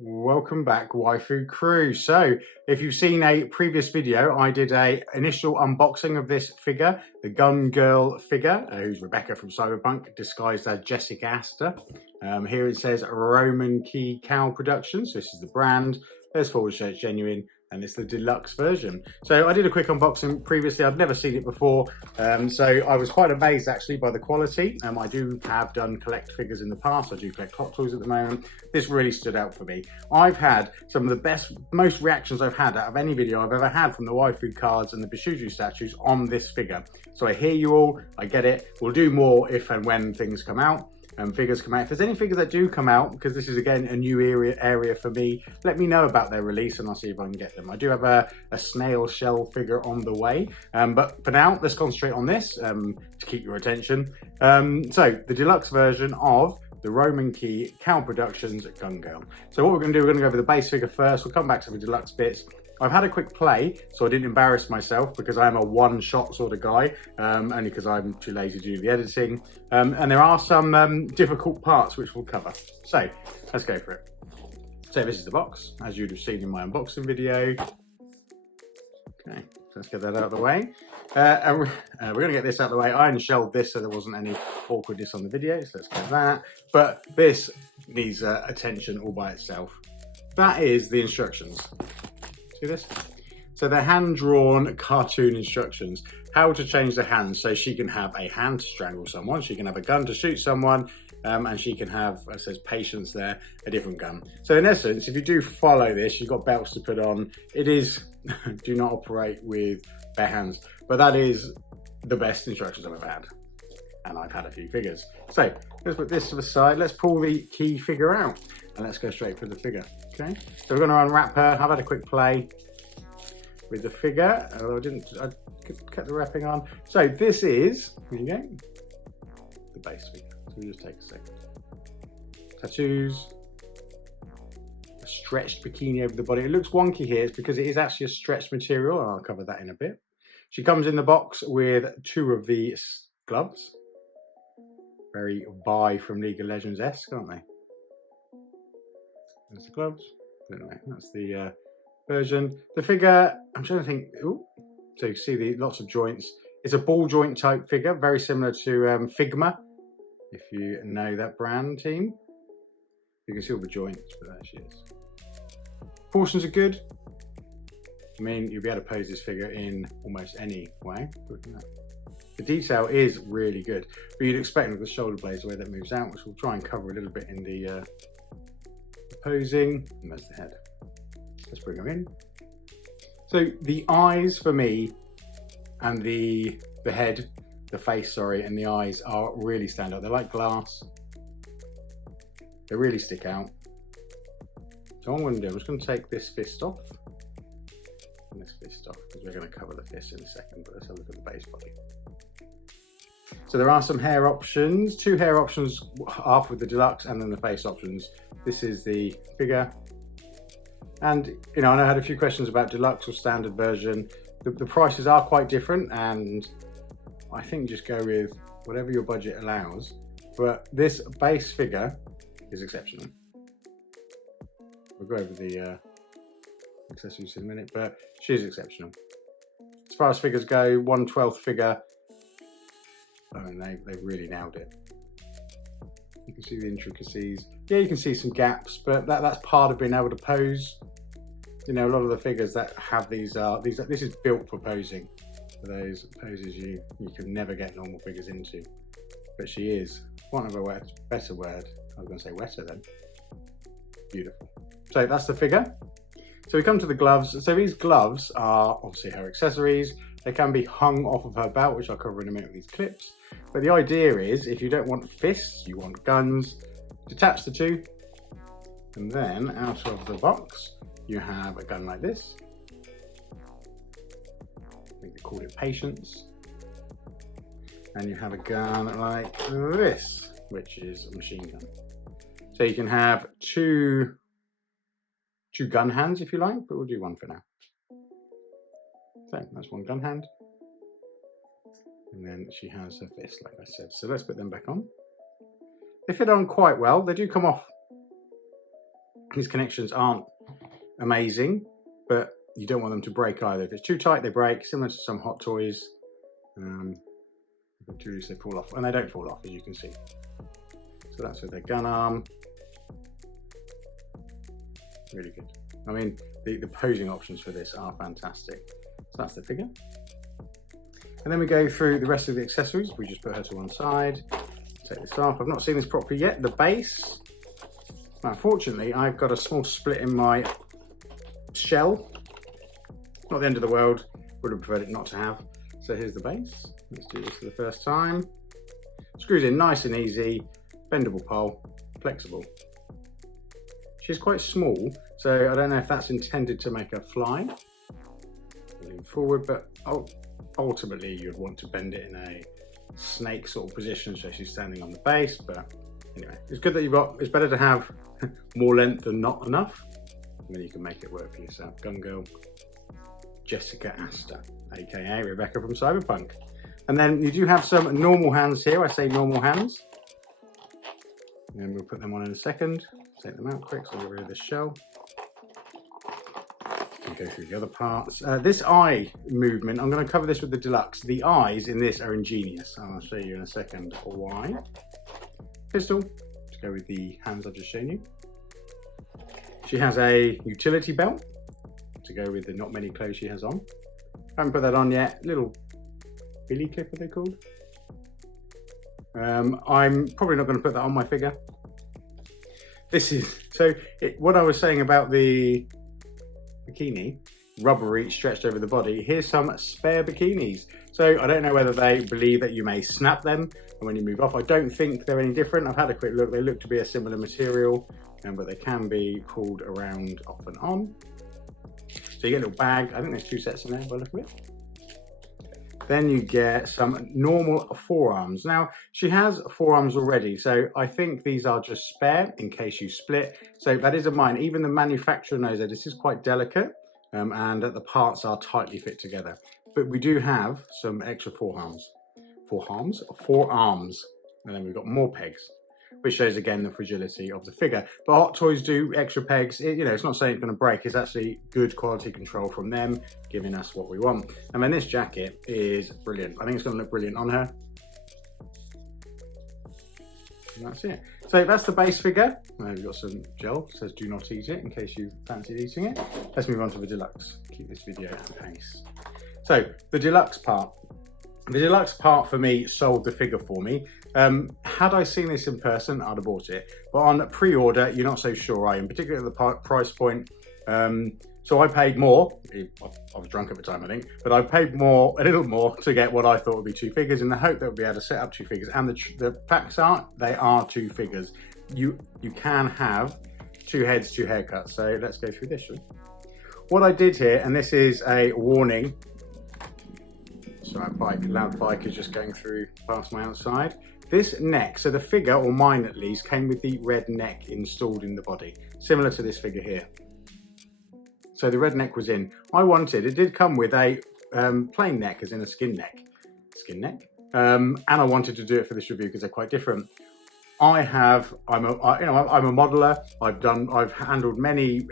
Welcome back, Waifu crew. So if you've seen a previous video, I did a initial unboxing of this figure, the Gun Girl figure, who's Rebecca from Cyberpunk, disguised as Jessica Astor. Here it says Romankey X Cowl Productions. This is the brand. There's forward it's genuine, and it's the deluxe version. So I did a quick unboxing previously. I'd never seen it before, so I was quite amazed actually by the quality. I do have done collect figures in the past. I do collect Hot Toys at the moment. This really stood out for me. I've had some of the most reactions I've had out of any video I've ever had from the waifu cards and the Bishuju statues on this figure. So I hear you all, I get it. We'll do more if and when things come out. Figures come out. If there's any figures that do come out, because this is again a new area for me, let me know about their release and I'll see if I can get them. I do have a snail shell figure on the way, but for now let's concentrate on this to keep your attention. So the deluxe version of the Romankey X Cowl Productions Gun Girl. So what we're going to do, we're going to go over the base figure first. We'll come back to the deluxe bits. I've had a quick play, so I didn't embarrass myself because I am a one-shot sort of guy, only because I'm too lazy to do the editing. And there are some difficult parts which we'll cover. So let's go for it. So this is the box, as you'd have seen in my unboxing video. Okay, so let's get that out of the way. We're going to get this out of the way. I unshelled this so there wasn't any awkwardness on the video, so let's get that. But this needs attention all by itself. That is the instructions. See this? So they're hand-drawn cartoon instructions. How to change the hand, so she can have a hand to strangle someone, she can have a gun to shoot someone, and she can have, it says patience there, a different gun. So in essence, if you do follow this, you've got belts to put on. It is, do not operate with bare hands, but that is the best instructions I've ever had. And I've had a few figures. So let's put this to the side. Let's pull the key figure out and let's go straight for the figure. Okay. So we're going to unwrap her. I've had a quick play with the figure. Although I kept the wrapping on. So this is, here you go, the base figure. So we'll just take a second. Tattoos. A stretched bikini over the body. It looks wonky here. It's because it is actually a stretched material. I'll cover that in a bit. She comes in the box with 2 of the gloves. Very Vi from League of Legends-esque, aren't they? There's the gloves. Anyway, that's the version. The figure, I'm trying to think. Ooh, so you see the lots of joints. It's a ball joint type figure, very similar to Figma, if you know that brand team. You can see all the joints, but there she is. Proportions are good. I mean, you'll be able to pose this figure in almost any way. The detail is really good, but you'd expect with the shoulder blades the way that moves out, which we'll try and cover a little bit in the posing. And there's the head. Let's bring them in. So the eyes for me, and the head, the face, sorry, and the eyes are really stand out. They're like glass. They really stick out. So what I'm going to do, I'm just going to take this fist off. And this fist off, because we're going to cover the fist in a second, but let's have a look at the base body. So there are some hair options, 2 hair options, half with the deluxe and then the face options. This is the figure. And, you know, I know I had a few questions about deluxe or standard version. The prices are quite different, and I think just go with whatever your budget allows. But this base figure is exceptional. We'll go over the accessories in a minute, but she is exceptional. As far as figures go, 1/12 figure. I mean, they've really nailed it. You can see the intricacies. Yeah, you can see some gaps, but that's part of being able to pose. You know, a lot of the figures that have this is built for posing. For those poses you can never get normal figures into. But she is, one of a better word, I was going to say wetter then. Beautiful. So that's the figure. So we come to the gloves. So these gloves are obviously her accessories. They can be hung off of her belt, which I'll cover in a minute with these clips. But the idea is, if you don't want fists, you want guns, detach the 2. And then out of the box, you have a gun like this. I think they called it Patience. And you have a gun like this, which is a machine gun. So you can have two gun hands if you like, but we'll do 1 for now. So that's 1 gun hand. And then she has her fist, like I said. So let's put them back on. They fit on quite well. They do come off These connections aren't amazing, but you don't want them to break either. If it's too tight, they break, similar to some hot toys. If they're too loose, they fall off, and they don't fall off, as you can see. So that's with their gun arm. Really good. I mean, the posing options for this are fantastic. So that's the figure. And then we go through the rest of the accessories. We just put her to one side. Take this off. I've not seen this properly yet. The base. Now, unfortunately, I've got a small split in my shell. Not the end of the world. Would have preferred it not to have. So here's the base. Let's do this for the first time. Screws in nice and easy. Bendable pole. Flexible. She's quite small, so I don't know if that's intended to make her fly. Lean forward, but ultimately you'd want to bend it in a snake sort of position, so she's standing on the base. But anyway, it's good that you've got, it's better to have more length than not enough, and then you can make it work for yourself. Gun Girl Jessica Astor, aka Rebecca from Cyberpunk. And then you do have some normal hands here. I say normal hands. And we'll put them on in a second. Take them out quick, so I'll get rid of this shell. And go through the other parts. This eye movement, I'm going to cover this with the Deluxe. The eyes in this are ingenious. I'll show you in a second why. Pistol, to go with the hands I've just shown you. She has a utility belt to go with the not many clothes she has on. I haven't put that on yet. Little billy clip, are they called? I'm probably not going to put that on my figure. This is, what I was saying about the bikini, rubbery, stretched over the body, here's some spare bikinis. So I don't know whether they believe that you may snap them, and when you move off, I don't think they're any different. I've had a quick look, they look to be a similar material, but they can be pulled around off and on. So you get a little bag, I think there's 2 sets in there by the look of it. Then you get some normal forearms. Now, she has forearms already, so I think these are just spare in case you split. So that is a mine. Even the manufacturer knows that this is quite delicate and that the parts are tightly fit together. But we do have some extra forearms. Forearms. And then we've got more pegs, which shows again the fragility of the figure. But Hot Toys do extra pegs. It's not saying it's going to break. It's actually good quality control from them, giving us what we want. And then this jacket is brilliant. I think it's going to look brilliant on her. And that's it. So that's the base figure. We've got some gel. It says do not eat it in case you fancied eating it. Let's move on to the Deluxe. Keep this video at pace. So the Deluxe part. The Deluxe part for me sold the figure for me. Had I seen this in person, I'd have bought it. But on pre-order, you're not so sure, are you? In particular at the price point. So I paid more. I was drunk at the time, I think. But I paid a little more to get what I thought would be 2 figures in the hope that we'd be able to set up 2 figures. And the facts are, they are 2 figures. You can have 2 heads, 2 haircuts. So let's go through this, shall we? What I did here, and this is a warning. Sorry, loud bike is just going through past my outside. This neck, so the figure, or mine at least, came with the red neck installed in the body, similar to this figure here. So the red neck was in. It did come with a plain neck, as in a skin neck. And I wanted to do it for this review because they're quite different. I'm a modeler. I've handled many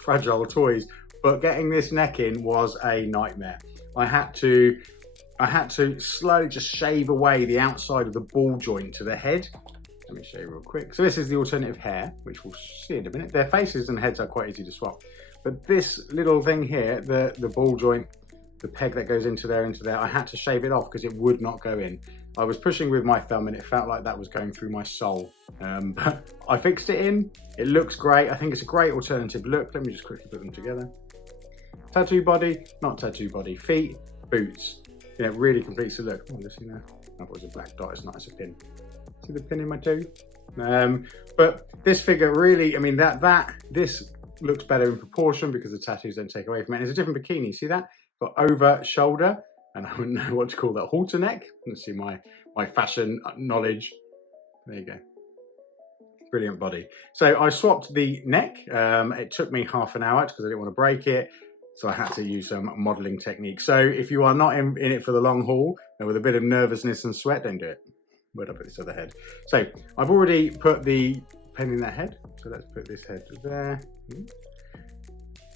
fragile toys, but getting this neck in was a nightmare. I had to slowly just shave away the outside of the ball joint to the head. Let me show you real quick. So this is the alternative hair, which we'll see in a minute. Their faces and heads are quite easy to swap. But this little thing here, the ball joint, the peg that goes into there, I had to shave it off because it would not go in. I was pushing with my thumb and it felt like that was going through my soul. But I fixed it in. It looks great. I think it's a great alternative look. Let me just quickly put them together. Tattoo body, not tattoo body. Feet, boots. It really completes the look. Oh, let's see now. I thought it was a black dot. It's not. It's a pin. See the pin in my toe? But this figure really, this looks better in proportion because the tattoos don't take away from it. It's a different bikini. See that? Got over shoulder, and I wouldn't know what to call that. Halter neck. Let's see my fashion knowledge. There you go. Brilliant body. So I swapped the neck. It took me half an hour because I didn't want to break it. So I had to use some modelling technique. So if you are not in it for the long haul and with a bit of nervousness and sweat, don't do it. Where'd I put this other head? So I've already put the pen in that head. So let's put this head there.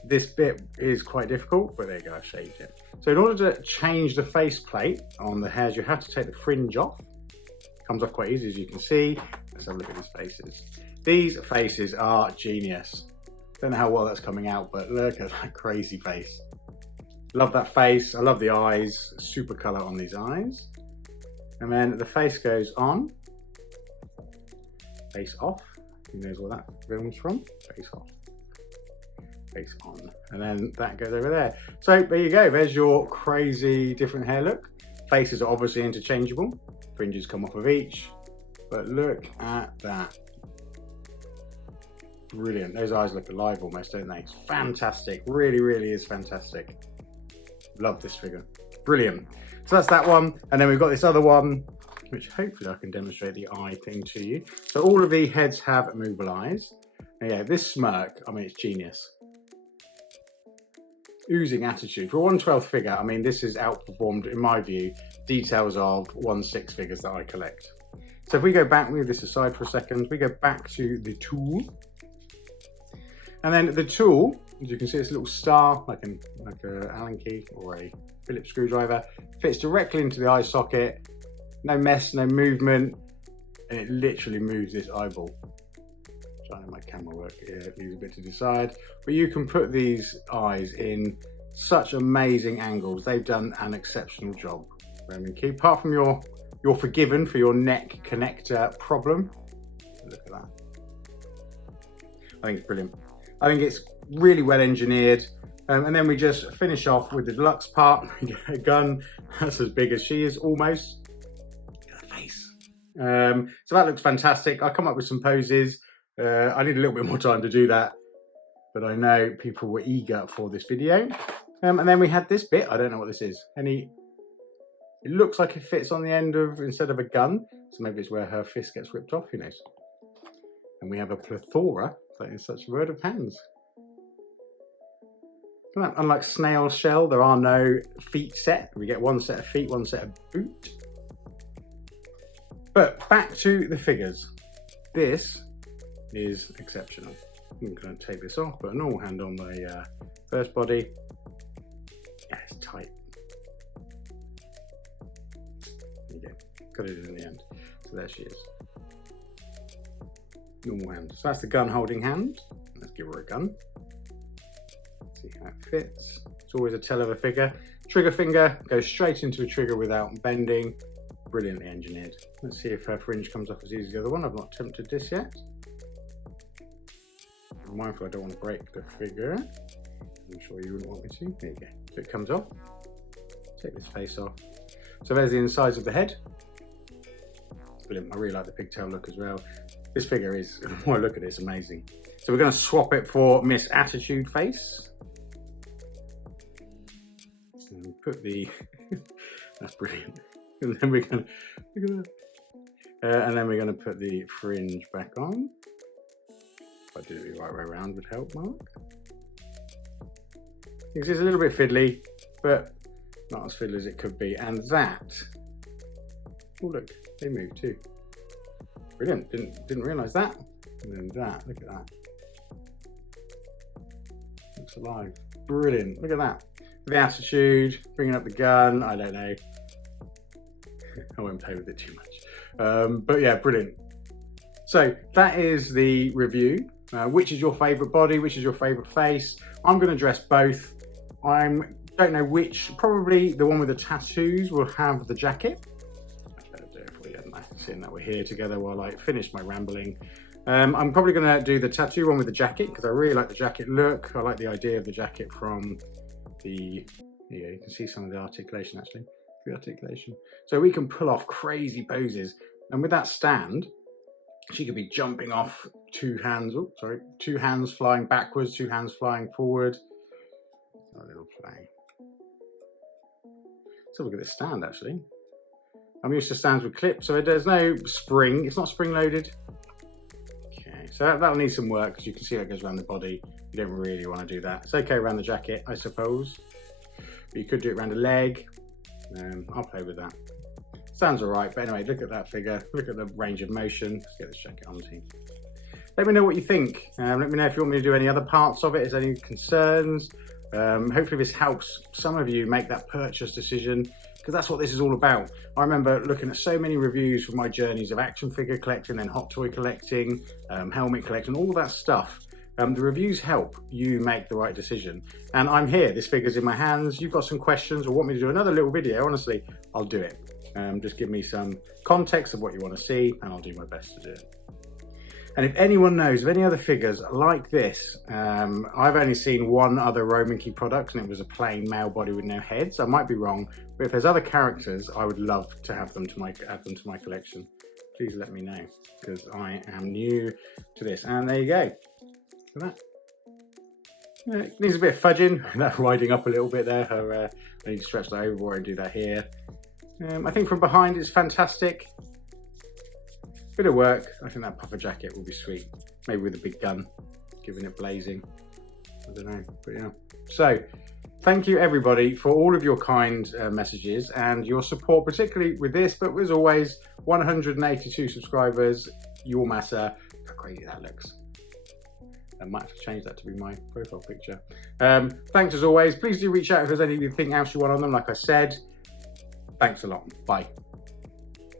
This bit is quite difficult, but there you go, I shaved it. So in order to change the faceplate on the hairs, you have to take the fringe off. Comes off quite easy, as you can see. Let's have a look at these faces. These faces are genius. Don't know how well that's coming out, but look at that crazy face. Love that face. I love the eyes. Super colour on these eyes. And then the face goes on. Face off. Who knows where that film's from? Face off. Face on. And then that goes over there. So there you go. There's your crazy different hair look. Faces are obviously interchangeable. Fringes come off of each. But look at that. Brilliant. Those eyes look alive almost, don't they? It's fantastic. Really, really is fantastic. Love this figure. Brilliant. So that's that one. And then we've got this other one, which hopefully I can demonstrate the eye thing to you. So all of the heads have movable eyes. And yeah, this smirk, I mean, it's genius. Oozing attitude. For a 1/12 figure, I mean, this is outperformed, in my view, details of 1/6 figures that I collect. So if we go back, move this aside for a second, we go back to the tool. And then the tool, as you can see, it's a little star, like a Allen key or a Phillips screwdriver, fits directly into the eye socket. No mess, no movement, and it literally moves this eyeball. Trying to make camera work here, it leaves a bit to decide. But you can put these eyes in such amazing angles. They've done an exceptional job. Romankey. Apart from you're forgiven for your neck connector problem. Look at that. I think it's brilliant. I think it's really well engineered. And then we just finish off with the deluxe part. We get a gun that's as big as she is almost. Look at her face. So that looks fantastic. I come up with some poses. I need a little bit more time to do that, but I know people were eager for this video. And then we had this bit. I don't know what this is. It looks like it fits on the end of, instead of a gun. So maybe it's where her fist gets ripped off, who knows. And we have a plethora, that is such a word, of hands. Unlike snail shell, there are no feet set. We get one set of feet, one set of boot. But back to the figures. This is exceptional. I'm going to take this off, put a normal hand on the first body. Yeah, it's tight. There you go. Got it in the end. So there she is. Normal hand. So that's the gun holding hand. Let's give her a gun. See how it fits. It's always a tell of a figure. Trigger finger goes straight into a trigger without bending. Brilliantly engineered. Let's see if her fringe comes off as easy as the other one. I've not attempted this yet. I'm mindful I don't want to break the figure. I'm sure you wouldn't want me to. There you go. So it comes off. Take this face off. So there's the insides of the head. Brilliant. I really like the pigtail look as well. This figure is, the more I look at it, it's amazing. So we're going to swap it for Miss Attitude face. And put the, that's brilliant. And then we're going to put the fringe back on. If I did it the right way around would help, Mark. It's a little bit fiddly, but not as fiddly as it could be. And that, oh look, they move too. Brilliant, didn't realise that. And then that, look at that. Looks alive. Brilliant, look at that. The attitude, bringing up the gun, I don't know. I won't play with it too much. But yeah, brilliant. So that is the review. Which is your favourite body? Which is your favourite face? I'm going to dress both. I don't know which. Probably the one with the tattoos will have the jacket. I better do it for you, hadn't I? Seeing that we're here together while I finish my rambling. I'm probably going to do the tattoo one with the jacket because I really like the jacket look. I like the idea of the jacket from the. Yeah, you can see some of the articulation actually. The articulation. So we can pull off crazy poses, and with that stand, she could be jumping off two hands. Oh, sorry, two hands flying backwards, two hands flying forward. A little play. So look at this stand actually. I'm used to stands with clips, so there's no spring. It's not spring loaded. Okay, so that'll need some work because you can see how it goes around the body. You don't really want to do that. It's okay around the jacket, I suppose. But you could do it around the leg. I'll play with that. Sounds all right, but anyway, look at that figure. Look at the range of motion. Let's get this jacket on team. let me know what you think. Let me know if you want me to do any other parts of it, is there any concerns. Hopefully this helps some of you make that purchase decision, because that's what this is all about. I remember looking at so many reviews from my journeys of action figure collecting, then hot toy collecting, helmet collecting, all that stuff. The reviews help you make the right decision. And I'm here, this figure's in my hands. You've got some questions or want me to do another little video, honestly, I'll do it. Just give me some context of what you want to see and I'll do my best to do it. And if anyone knows of any other figures like this, I've only seen one other Romankey product and it was a plain male body with no heads. I might be wrong, but if there's other characters, I would love to have them add them to my collection. Please let me know, because I am new to this. And there you go. Look at that. It needs a bit of fudging. That's riding up a little bit there. I need to stretch that over and do that here. I think from behind it's fantastic. Bit of work. I think that puffer jacket will be sweet. Maybe with a big gun, giving it blazing. I don't know, but yeah. So, thank you everybody for all of your kind messages and your support, particularly with this, but as always, 182 subscribers, your massa. How crazy that looks. I might have to change that to be my profile picture. Thanks as always. Please do reach out if there's anything else you want on them, like I said. Thanks a lot. Bye.